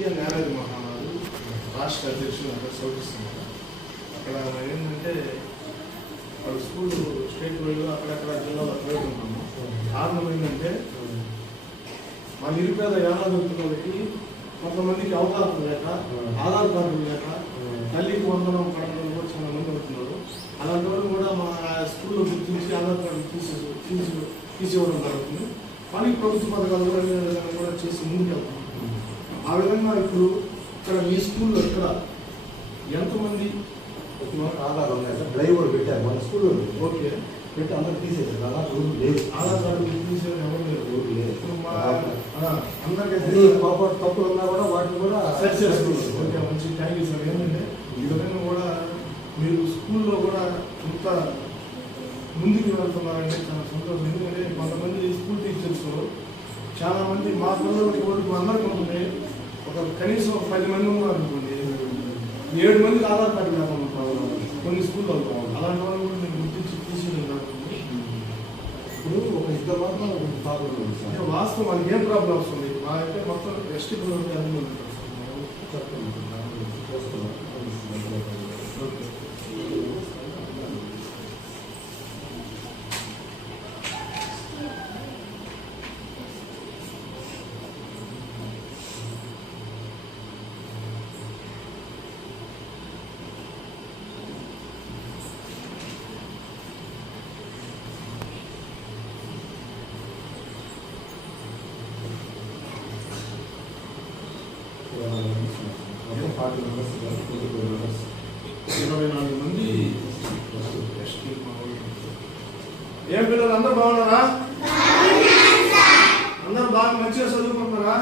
PN జ్ఞానోదయ Mahanadu రాష్ట్ర అధ్యక్షులు అక్కడ సౌకిస్తున్నారు. అక్కడ ఏంటంటే వాళ్ళు స్కూల్ స్టేట్ వైడ్గా అక్కడక్కడ జిల్లాలో పెరుగుతున్నాము. కారణం ఏంటంటే మా నిరుపేద యానాదులకి కొంతమందికి అవగాహన లేక, ఆధార్ కార్డులు లేక, తల్లికి వందనం పడడం కూడా చాలా మంది అవుతున్నారు. అలాంటి వాళ్ళు కూడా మా స్కూల్లో గుర్తించి ఆధార్ కార్డు తీసివ్వడం జరుగుతుంది. కానీ ప్రభుత్వ పథకాలు కూడా చేసి ముందుకు వెళ్తాం. ఆ విధంగా ఇప్పుడు ఇక్కడ మీ స్కూల్లో ఇక్కడ ఎంతమంది ఆధార్ ఉన్నాయి సార్? డ్రైవర్ పెట్టారు మన స్కూల్లో. ఓకే, పెట్టి అందరూ తీసేసారు. ఆధార్ రూల్ లేదు, ఆధార్ కార్డు తీసేది ఎవరు లేదు. రూల్ లేదు. అందరికీ తప్పులు ఉన్నా కూడా వాటిని కూడా సెట్ చేసుకున్నారు. ఓకే, మంచి థ్యాంక్ యూ సార్. ఏంటంటే ఈ విధంగా కూడా మీరు స్కూల్లో కూడా ఇంత ముందుకు వెళ్తున్నారంటే చాలా సంతోషం. ఎందుకంటే కొంతమంది స్కూల్ టీచర్స్ చాలా మంది మా పిల్లలకి వాళ్ళకి అందరికీ ఉంటుంది, ఒక కనీసం 10 మంది ఉన్నారు అనుకోండి, 7 మందికి ఆధార్ కార్డు లేకుండా కొన్ని స్కూల్లో ఉంటాం. అలాంటి వాళ్ళు కూడా నేను గుర్తించి తీసేయడం జరుగుతుంది. ఇప్పుడు ఒక ఇద్దరు మాత్రం ప్రాబ్లం ఉంది సార్. వాస్తవం మనకి ఏం ప్రాబ్లమ్స్ ఉంది మా అయితే మొత్తం ఎస్టీ పిల్లలకి అన్నీ ఉంటారు మొత్తం 40 మెంబర్స్ 24 మంది. ఏం పిల్లలు అందరూ బాగున్నారా? అందరూ బాగా మంచిగా చదువుకుంటున్నారా?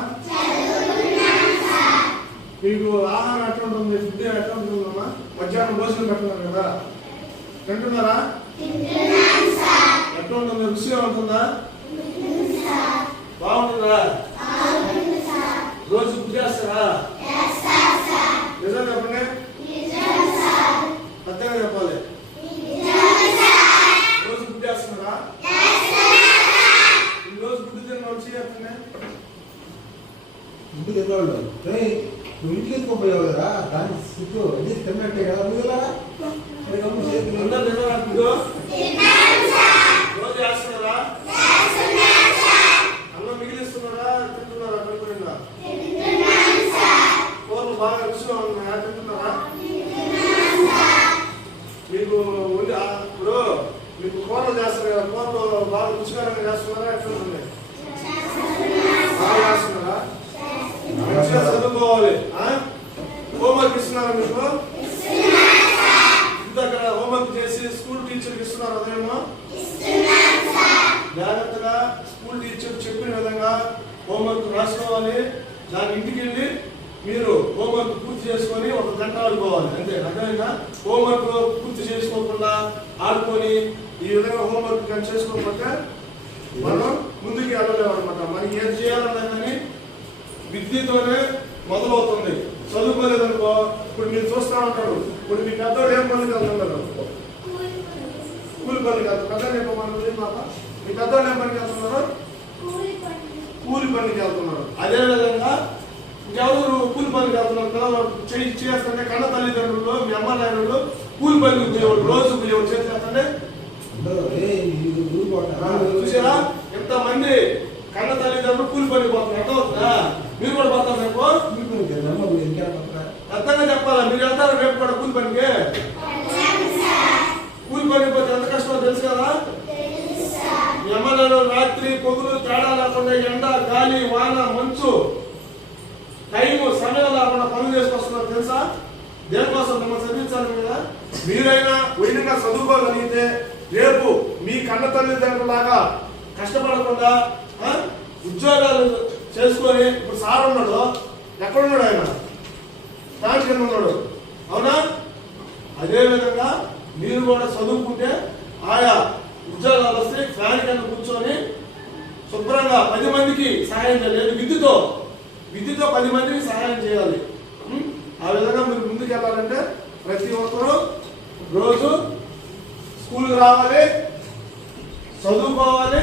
మీకు ఆహారం ఎట్లా ఉంటుంది? ఫుడ్ ఎట్లా ఉంటుందమ్మా? మధ్యాహ్నం భోజనం పెట్టున్నారు కదా, తింటున్నారా? ఎట్లా ఉంటుంది? రుచిగా ఉంటుందా? బాగుంటుందా? రోజు పూజ చేస్తారా? నిజం చెప్పండి, పెద్దగా చెప్పాలి. రోజు పూజ చేస్తున్నారా? రోజు గుడ్డు తిన్న వచ్చి చెప్పండి. ఇంటికి వెళ్ళేవాళ్ళు నువ్వు ఇంటికి ఎత్తుకోపోయావు కదా, దాని చుట్టూ ఇది తిన్నట్టే కదా. నువ్వు వెళ్ళారా? రోజు చేస్తున్నారా? అన్నం మిగిలిస్తున్నారా? తింటున్నారా? కనుక కూరలు బాగా రుచిగా ఉన్నాయా? తింటున్నారా? మీకు ఇప్పుడు మీకు కూరలు చేస్తారు కదా, కూరలు బాగా రుచికరంగా చేస్తున్నారా? ఎట్లా ఉంది? బాగా చేస్తున్నారా? మంచిగా చదువుకోవాలి. హోంవర్క్ ఇస్తున్నారా మీకు? దగ్గర హోంవర్క్ చేసి స్కూల్ టీచర్కి ఇస్తున్నారు అదేమో జాగ్రత్తగా స్కూల్ టీచర్ చెప్పిన విధంగా హోంవర్క్ రాసుకోవాలి. దాని ఇంటికి వెళ్ళి మీరు హోంవర్క్ పూర్తి చేసుకొని 1 గంట ఆడుకోవాలి అంతే. అర్థమైనా? హోంవర్క్ పూర్తి చేసుకోకుండా ఆడుకొని ఈ విధంగా హోంవర్క్ కానీ చేసుకోకపోతే మనం ముందుకు వెళ్ళలేము అనమాట. మనకి ఏం చేయాలన్నా కానీ విద్యతోనే మొదలవుతుంది. చదువుకోలేదనుకో ఇప్పుడు మీరు చూస్తూ ఉంటారు. ఇప్పుడు మీ పెద్దోడు ఏం పనులకి వెళ్తున్నారు? కూలి పనికి వెళ్తున్నారు. పెద్ద చెప్పమన్నది పాప, మీ పెద్దోడు ఏం పనికి వెళ్తున్నారు? కూలి పనికి వెళ్తున్నారు. అదేవిధంగా ఇంకెవరు కూలి పనికి వెళ్తున్నారు? పిల్లలు చేస్తుంటే కన్న తల్లిదండ్రులు, మీ అమ్మ నాయనలు కూలి పనికి పోయేవాడు, రోజు పోయేవాడు చేతులు ఎత్తండి. అందరూ ఊరు చూసారా ఎంతమంది కన్న తల్లిదండ్రులు కూలి పనికి పోతున్నారు, అర్థమవుతుందా? మీరు కూడా పోతారు రేపు? అర్థంగా చెప్పాలా? మీరు వెళ్తారా రేపు కూడా కూలి పనికి? కూలి పనికి పోతే ఎంత కష్టమో తెలుసు కదా? మీ అమ్మలో రాత్రి పొగులు తేడా లేకుండా ఎండ గాలి వాన మంచు టైము సమయం లేకుండా పనులు చేసుకొస్తున్నారు తెలుసా? దేనికోసం? మిమ్మల్ని చదివించాలి కదా. మీరైనా వైద్యంగా చదువుకోగలిగితే రేపు మీ కన్న తల్లిదండ్రులాగా కష్టపడకుండా ఉద్యోగాలు చేసుకొని, ఇప్పుడు సార్ ఉన్నాడు, ఎక్కడున్నాడు ఆయన? ఫ్యాన్ కింద ఉన్నాడు, అవునా? అదేవిధంగా మీరు కూడా చదువుకుంటే ఆయా ఉద్యోగాలు వస్తే ఫ్యాన్ కింద కూర్చొని శుభ్రంగా 10 మందికి సహాయం చేయాలి. విద్యతో 10 మందికి సహాయం చేయాలి. ఆ విధంగా మీరు ముందుకు వెళ్ళాలంటే ప్రతి ఒక్కరూ రోజు స్కూల్కి రావాలి, చదువుకోవాలి.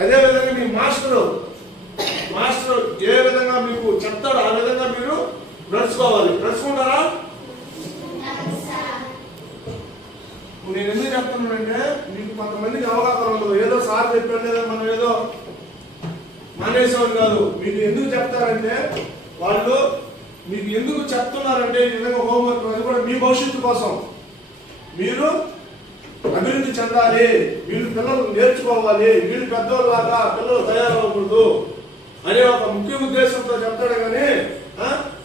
అదేవిధంగా మీ మాస్టర్ ఏ విధంగా మీకు చెప్తాడో ఆ విధంగా మీరు నడుచుకోవాలి. నడుచుకుంటారా? నేను ఎందుకు చెప్తున్నానంటే మీకు కొంతమందికి అవగాహన ఉండదు. ఏదో సార్ చెప్పాడు లేదా మనం ఏదో మానేసేవాడు కాదు. మీకు ఎందుకు చెప్తారంటే వాళ్ళు మీకు ఎందుకు చెప్తున్నారంటే ఈ విధంగా హోంవర్క్ అది కూడా మీ భవిష్యత్తు కోసం. మీరు అభివృద్ధి చెందాలి, వీళ్ళు పిల్లలు నేర్చుకోవాలి, వీళ్ళు పెద్దవాళ్ళలాగా పిల్లలు తయారవ్వకూడదు అనే ఒక ముఖ్య ఉద్దేశంతో చెప్తాడు. కానీ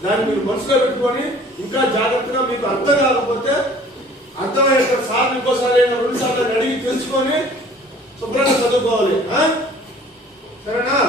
దాన్ని మీరు మనసులో పెట్టుకొని ఇంకా జాగ్రత్తగా మీకు అర్థం కాకపోతే అర్థమయ్యే సార్ ఇంకోసారి 2 సార్లు అడిగి తెలుసుకొని శుభ్రంగా చదువుకోవాలి. సరేనా?